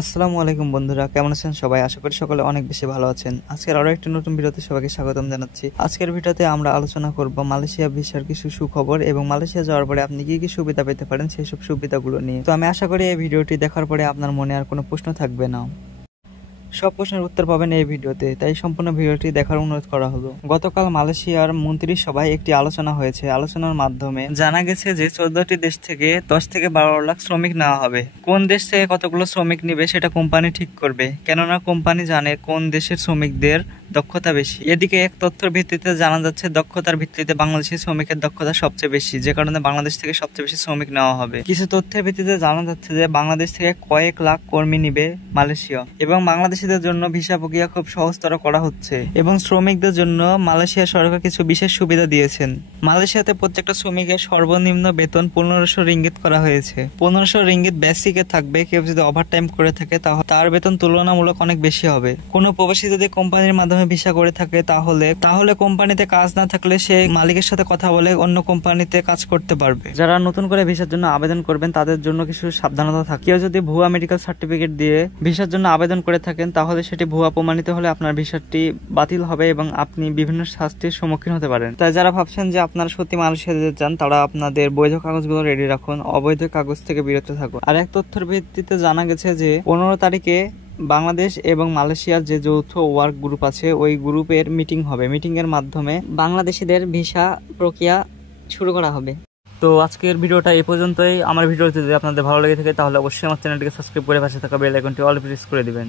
আসসালামু আলাইকুম বন্ধুরা, কেমন আছেন সবাই? আশা করি সকলে অনেক বেশি ভালো আছেন। আজকের আরো একটি নতুন ভিডিওতে সবাইকে স্বাগতম জানাচ্ছি। আজকের ভিডিওতে আমরা আলোচনা করব মালয়েশিয়া ভিসার কিছু সুখবর এবং মালয়েশিয়া যাওয়ার পরে আপনি কি কি সুবিধা পেতে পারেন সেই সব সুবিধাগুলো নিয়ে। তো আমি আশা করি এই ভিডিওটি দেখার পরে আপনার মনে আর কোনো প্রশ্ন থাকবে না। সব প্রশ্নের উত্তর পাবেন এই ভিডিওতে, তাই সম্পূর্ণ ভিডিওটি দেখার অনুরোধ করা হলো। গতকাল মালয়েশিয়ার মন্ত্রিসভায় একটি আলোচনা হয়েছে। আলোচনার মাধ্যমে জানা গেছে যে 14টি দেশ থেকে 10 থেকে 12 লাখ শ্রমিক নেওয়া হবে। কোন দেশ থেকে কতগুলো শ্রমিক নিবে সেটা কোম্পানি ঠিক করবে, কেননা কোম্পানি জানে কোন দেশের শ্রমিকদের দক্ষতা বেশি। এদিকে এক তথ্যের ভিত্তিতে জানা যাচ্ছে দক্ষতার ভিত্তিতে বাংলাদেশের শ্রমিকের দক্ষতা সবচেয়ে বেশি, যে কারণে বাংলাদেশ থেকে সবচেয়ে বেশি শ্রমিক নেওয়া হবে। কিছু তথ্যের ভিত্তিতে জানা যাচ্ছে যে বাংলাদেশ থেকে কয়েক লাখ কর্মী নিবে মালয়েশিয়া, এবং বাংলাদেশিদের জন্য ভিসা প্রক্রিয়া খুব সহজতর করা হচ্ছে এবং শ্রমিকদের জন্য মালয়েশিয়া সরকার কিছু বিশেষ সুবিধা দিয়েছেন। মালয়েশিয়াতে প্রত্যেকটা শ্রমিকের সর্বনিম্ন বেতন 1500 রিঙ্গিত করা হয়েছে। 1500 রিঙ্গিত বেসিকে থাকবে। কেউ যদি ওভারটাইম করে থাকে তাহলে তার বেতন তুলনামূলক অনেক বেশি হবে। কোনো প্রবাসী যদি কোম্পানির মাধ্যমে ভিসা করে থাকে তাহলে কোম্পানিতে কাজ না থাকলে সে মালিকের সাথে কথা বলে অন্য কোম্পানিতে কাজ করতে পারবে। যারা নতুন করে ভিসার জন্য আবেদন করবেন তাদের জন্য কিছু সাবধানতা থাকে। কেউ যদি ভুয়া মেডিকেল সার্টিফিকেট দিয়ে ভিসার জন্য আবেদন করে থাকেন তাহলে সেটি ভুয়া প্রমাণিত হলে আপনার ভিসাটি বাতিল হবে এবং আপনি বিভিন্ন শাস্তির সম্মুখীন হতে পারেন। তাই যারা ভাবছেন যে আপনারা সত্যি মালয়েশিয়া যেতে চান তারা আপনাদের বৈধ কাগজগুলো রেডি রাখুন, অবৈধ কাগজ থেকে বিরত থাকুন। আর এক তথ্যের ভিত্তিতে জানা গেছে যে 15 তারিখে বাংলাদেশ এবং মালয়েশিয়ার যে যৌথ ওয়ার্ক গ্রুপ আছে ওই গ্রুপের মিটিং হবে। মিটিং এর মাধ্যমে বাংলাদেশিদের ভিসা প্রক্রিয়া শুরু করা হবে। তো আজকের ভিডিওটা এই পর্যন্তই। আমার ভিডিওটি যদি আপনাদের ভালো লেগে থাকে তাহলে অবশ্যই আমার চ্যানেলটিকে সাবস্ক্রাইব করে পাশে থাকা বেল আইকনটি অল প্রেস করে দিবেন।